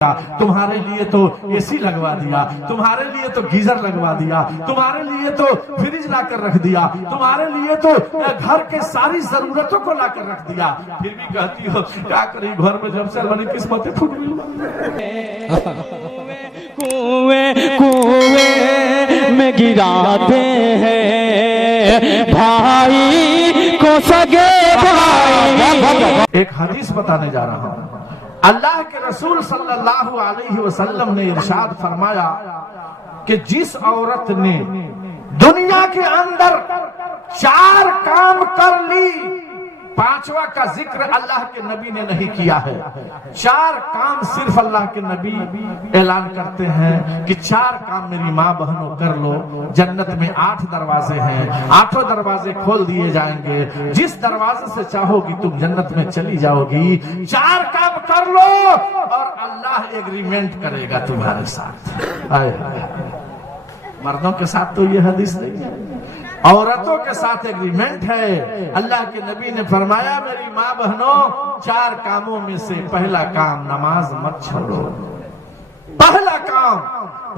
تمہارے لیے تو اے سی لگوا دیا، تمہارے لیے تو گیزر لگوا دیا، تمہارے لیے تو فریج لا کر رکھ دیا، تمہارے لیے تو گھر کے ساری ضرورتوں کو لا کر رکھ دیا، پھر بھی کہتی ہو کیا کری گھر میں جب سے بنی قسمتیں پھوٹ گئی۔ کنویں میں گراتے ہیں بھائی کو سگے بھائی۔ ایک حدیث بتانے جا رہا ہوں۔ اللہ کے رسول صلی اللہ علیہ وسلم نے ارشاد فرمایا کہ جس عورت نے دنیا کے اندر 4 کام کر لی، 5واں کا ذکر اللہ کے نبی نے نہیں کیا ہے، 4 کام صرف اللہ کے نبی اعلان کرتے ہیں کہ 4 کام میری ماں بہنوں کر لو، جنت میں 8 دروازے ہیں، 8 دروازے کھول دیے جائیں گے، جس دروازے سے چاہو گی تم جنت میں چلی جاؤ گی، 4 کام کر لو اور اللہ ایگریمنٹ کرے گا تمہارے ساتھ۔ مردوں کے ساتھ تو یہ حدیث نہیں ہے، عورتوں کے ساتھ ایگریمنٹ ہے۔ اللہ کے نبی نے فرمایا میری ماں بہنوں 4 کاموں میں سے پہلا کام نماز مت چھوڑو۔ پہلا کام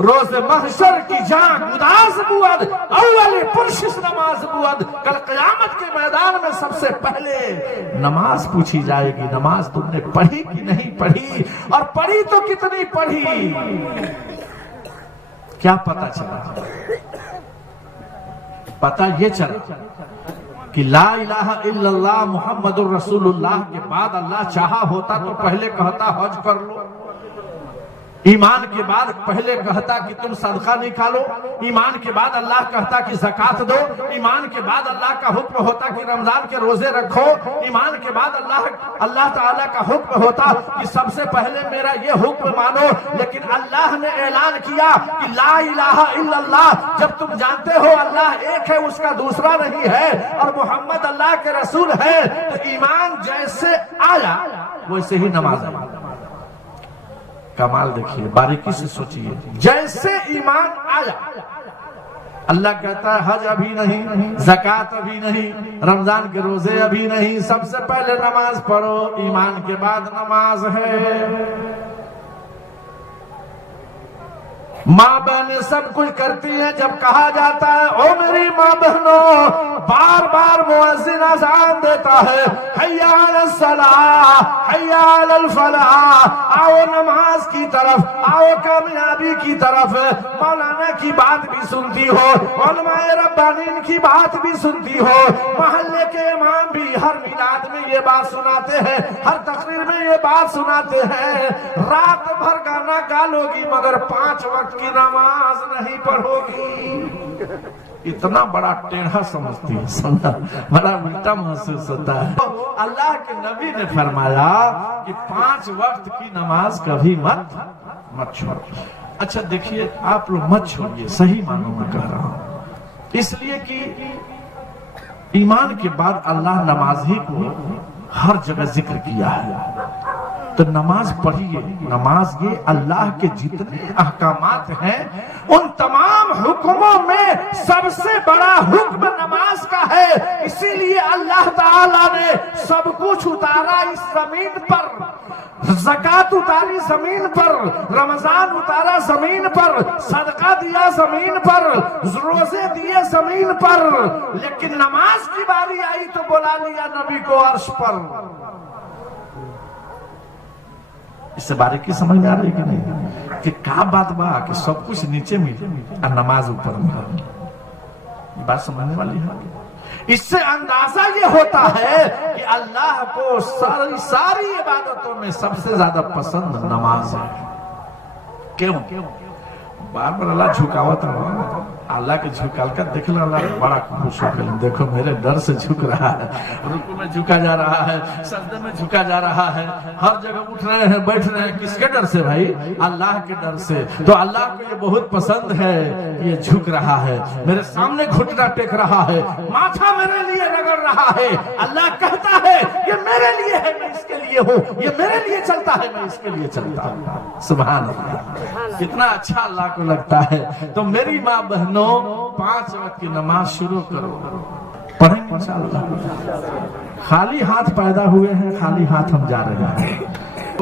روز محشر کی جان گداز بود، اول پرشش نماز بود۔ کل قیامت کے میدان میں سب سے پہلے نماز پوچھی جائے گی، نماز تم نے پڑھی کہ نہیں پڑھی، اور پڑھی تو کتنی پڑھی۔ کیا پتہ چلا؟ پتہ یہ چلا کہ لا الہ الا اللہ محمد الرسول اللہ کے بعد اللہ چاہا ہوتا تو پہلے کہتا حج کر لو، ایمان کے بعد پہلے کہتا کہ تم صدقہ نکالو، ایمان کے بعد اللہ کہتا کہ زکوٰۃ دو، ایمان کے بعد اللہ کا حکم ہوتا کہ رمضان کے روزے رکھو، ایمان کے بعد اللہ تعالیٰ کا حکم ہوتا کہ سب سے پہلے میرا یہ حکم مانو۔ لیکن اللہ نے اعلان کیا کہ لا الہ الا اللہ، جب تم جانتے ہو اللہ ایک ہے، اس کا دوسرا نہیں ہے، اور محمد اللہ کے رسول ہے، تو ایمان جیسے آیا ویسے ہی نماز آیا۔ کمال دیکھیے، باریکی سے سوچیے، جیسے ایمان آیا اللہ کہتا ہے حج ابھی نہیں، زکوٰۃ ابھی نہیں، رمضان کے روزے ابھی نہیں، سب سے پہلے نماز پڑھو، ایمان کے بعد نماز ہے۔ ماں بہنیں سب کچھ کرتی ہیں، جب کہا جاتا ہے او میری ماں بہنوں، بار بار مؤذن اذان دیتا ہے حی علی الصلاۃ حی علی الفلاح، آؤ نماز کی طرف، آؤ کامیابی کی طرف۔ مولانا کی بات بھی سنتی ہو، علماء ربانین کی بات بھی سنتی ہو، محلے کے امام بھی ہر میلاد میں یہ بات سناتے ہیں، ہر تقریر میں یہ بات سناتے ہیں، رات بھر گانا گا لوگی مگر 5 وقت کی نماز نہیں پڑھو گی۔ اتنا بڑا ٹیڑھا سمجھتی ہے، سننا بڑا الٹا محسوس ہوتا ہے۔ اللہ کے نبی نے فرمایا کہ 5 وقت کی نماز کبھی مت چھوڑو۔ اچھا دیکھیے، آپ لوگ مت چھوڑیے، صحیح معنوں میں کہہ رہا ہوں، اس لیے کہ ایمان کے بعد اللہ نماز ہی کو ہر جگہ ذکر کیا ہے، تو نماز پڑھیے۔ نماز یہ اللہ کے جتنے احکامات ہیں ان تمام حکموں میں سب سے بڑا حکم نماز کا ہے، اسی لیے اللہ تعالیٰ نے سب کچھ اتارا اس زمین پر، زکوٰۃ اتاری زمین پر، رمضان اتارا زمین پر، صدقہ دیا زمین پر، روزے دیے زمین پر، لیکن نماز کی باری آئی تو بلا لیا نبی کو عرش پر۔ اس سے باریکی سمجھ میں آ رہی کہ نہیں کہ کیا بات با کہ سب کچھ نیچے ملے اور نماز اوپر ملے؟ یہ بات سمجھنے والی ہے۔ اس سے اندازہ یہ ہوتا ہے کہ اللہ کو ساری عبادتوں میں سب سے زیادہ پسند نماز ہے۔ کیوں؟ بار بار اللہ جھکاوت رہا، اللہ کے جھکال کر دیکھ لیں، اللہ بڑا خوش ہو کر دیکھو میرے ڈر سے جھک رہا ہے، رکوع میں جھکا جا رہا ہے، سجدے میں جھکا جا رہا ہے، ہر جگہ اٹھ رہے ہیں بیٹھ رہے ہیں، کس کے ڈر سے بھائی؟ اللہ کے ڈر سے۔ تو اللہ کو یہ بہت پسند ہے، یہ جھک رہا ہے، میرے سامنے گھٹنا ٹیک رہا ہے، ماتھا میرے لیے رگڑ رہا ہے۔ اللہ کہتا ہے یہ میرے لیے ہے، میں اس کے لیے ہوں، یہ میرے لیے چلتا ہے، میں اس کے لیے چلتا ہوں۔ سبحان اللہ، کتنا اچھا اللہ کو لگتا ہے۔ تو میری ماں بہنوں 5 وقت کی نماز شروع کرو، پڑھیں انشاءاللہ۔ خالی ہاتھ پیدا ہوئے ہیں، خالی ہاتھ ہم جا رہے ہیں۔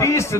30